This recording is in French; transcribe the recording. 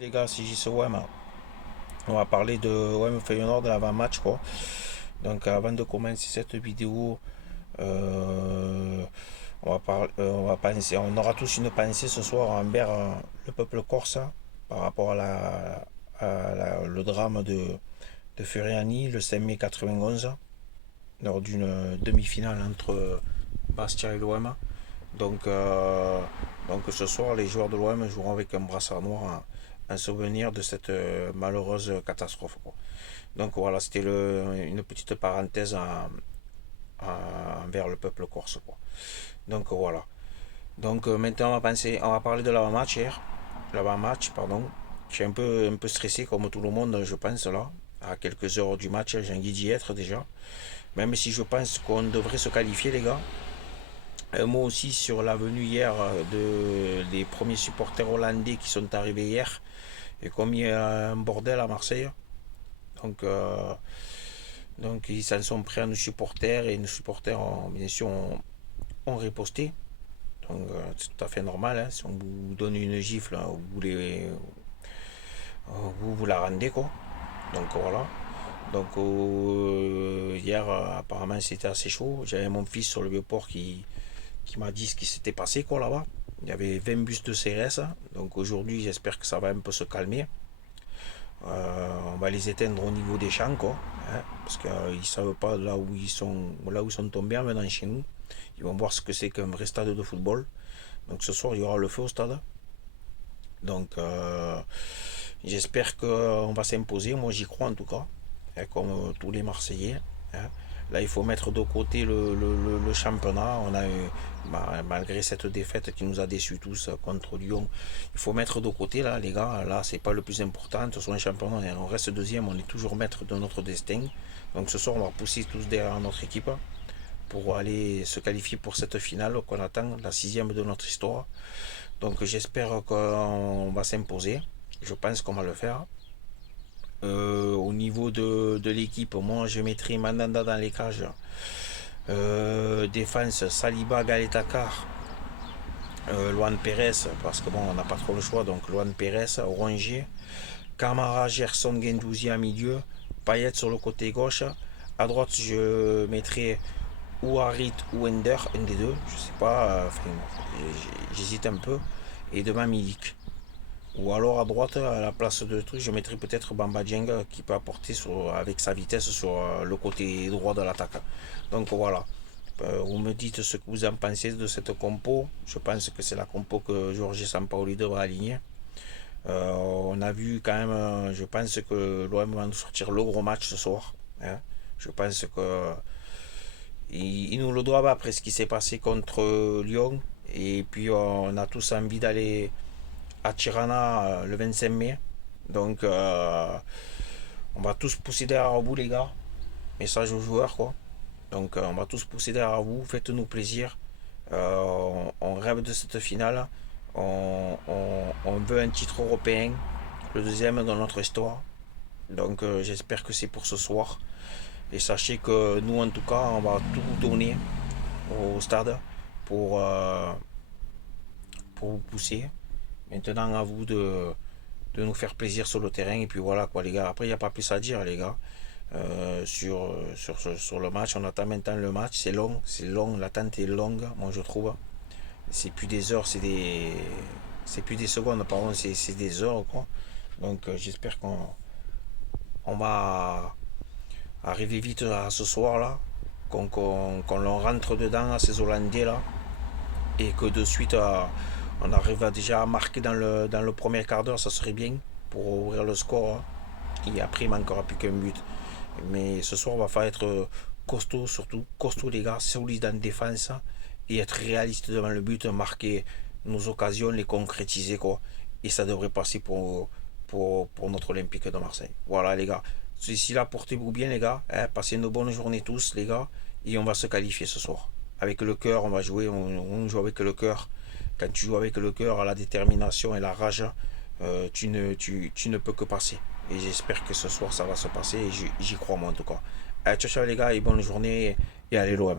Les gars, c'est JCOM. On va parler de OM Feyenoord de l'avant-match quoi. Donc avant de commencer cette vidéo, on va penser, on aura tous une pensée ce soir envers le peuple corse par rapport le drame de Furiani le 5 mai 91 lors d'une demi-finale entre Bastia et l'OM. Donc, euh, donc ce soir, les joueurs de l'OM joueront avec un brassard noir en souvenir de cette malheureuse catastrophe, quoi. Donc voilà, c'était une petite parenthèse envers le peuple corse, quoi. Donc voilà. Donc maintenant, on va parler de l'avant-match hier. L'avant-match, pardon. Je suis un peu stressé comme tout le monde, je pense là. À quelques heures du match, j'ai envie d'y être déjà. Même si je pense qu'on devrait se qualifier, les gars. Un mot aussi sur la venue hier des premiers supporters hollandais qui sont arrivés hier et qui ont mis un bordel à Marseille. Donc, euh, donc ils s'en sont pris à nos supporters et nos supporters bien sûr ont riposté. Donc c'est tout à fait normal. Hein. Si on vous donne une gifle, hein, vous la rendez quoi. Donc voilà. Donc hier apparemment c'était assez chaud. J'avais mon fils sur le vieux port qui m'a dit ce qui s'était passé quoi là-bas. Il y avait 20 bus de CRS. Donc aujourd'hui, j'espère que ça va un peu se calmer. On va les éteindre au niveau des champs quoi. Hein, parce qu'ils ne savent pas là où ils sont tombés en venant chez nous. Ils vont voir ce que c'est qu'un vrai stade de football. Donc ce soir, il y aura le feu au stade. Donc j'espère qu'on va s'imposer. Moi, j'y crois en tout cas. Hein, comme tous les Marseillais. Hein. Là, il faut mettre de côté le championnat. On a eu, malgré cette défaite qui nous a déçus tous contre Lyon, il faut mettre de côté là, les gars. Là, c'est pas le plus important. De toute façon, les championnats, on reste deuxième. On est toujours maître de notre destin. Donc ce soir, on va pousser tous derrière notre équipe pour aller se qualifier pour cette finale qu'on attend, la sixième de notre histoire. Donc j'espère qu'on va s'imposer. Je pense qu'on va le faire. Au niveau de l'équipe, moi je mettrai Mandanda dans les cages. Défense, Saliba, Galetaka, Luan Pérez, parce que bon, on n'a pas trop le choix, donc Luan Pérez, Rongier, Camara, Gerson, Gendouzi en milieu, Payet sur le côté gauche. À droite, je mettrai ou Harit ou Ender, un des deux, je sais pas, j'hésite un peu. Et devant Milik. Ou alors à droite, à la place de truc, je mettrai peut-être Bamba Dieng qui peut apporter avec sa vitesse sur le côté droit de l'attaque. Donc voilà. Vous me dites ce que vous en pensez de cette compo. Je pense que c'est la compo que Georges Sampaoli devra aligner. On a vu quand même, je pense que l'OM va nous sortir le gros match ce soir. Hein. Je pense que ils nous le doivent après ce qui s'est passé contre Lyon. Et puis on a tous envie d'aller à Tirana le 25 mai. Donc on va tous pousser derrière vous les gars. Message aux joueurs quoi. Donc on va tous pousser derrière vous. Faites-nous plaisir. On rêve de cette finale. On veut un titre européen. Le deuxième dans notre histoire. Donc j'espère que c'est pour ce soir. Et sachez que nous en tout cas on va tout donner au stade pour, euh, pour vous pousser. Maintenant à vous de nous faire plaisir sur le terrain. Et puis voilà quoi les gars. Après il n'y a pas plus à dire les gars. Sur le match, on attend maintenant le match. C'est long, l'attente est longue, moi je trouve. C'est plus des heures, c'est plus des secondes, pardon, c'est des heures quoi. Donc j'espère qu'on va arriver vite à ce soir là, qu'on leur rentre dedans à ces Hollandais là, et que de suite on arrive déjà à marquer dans le premier quart d'heure, ça serait bien pour ouvrir le score. Hein. Et après, il manquera plus qu'un but. Mais ce soir, il va falloir être costaud, surtout costaud, les gars, solide en défense et être réaliste devant le but, marquer nos occasions, les concrétiser, quoi. Et ça devrait passer pour notre Olympique de Marseille. Voilà, les gars. D'ici là, portez-vous bien, les gars. Hein, passez une bonne journée tous, les gars. Et on va se qualifier ce soir. Avec le cœur, on va jouer, on joue avec le cœur. Quand tu joues avec le cœur, la détermination et la rage, tu ne peux que passer. Et j'espère que ce soir ça va se passer et j'y crois moi en tout cas. Allez, ciao ciao les gars et bonne journée et allez l'OM.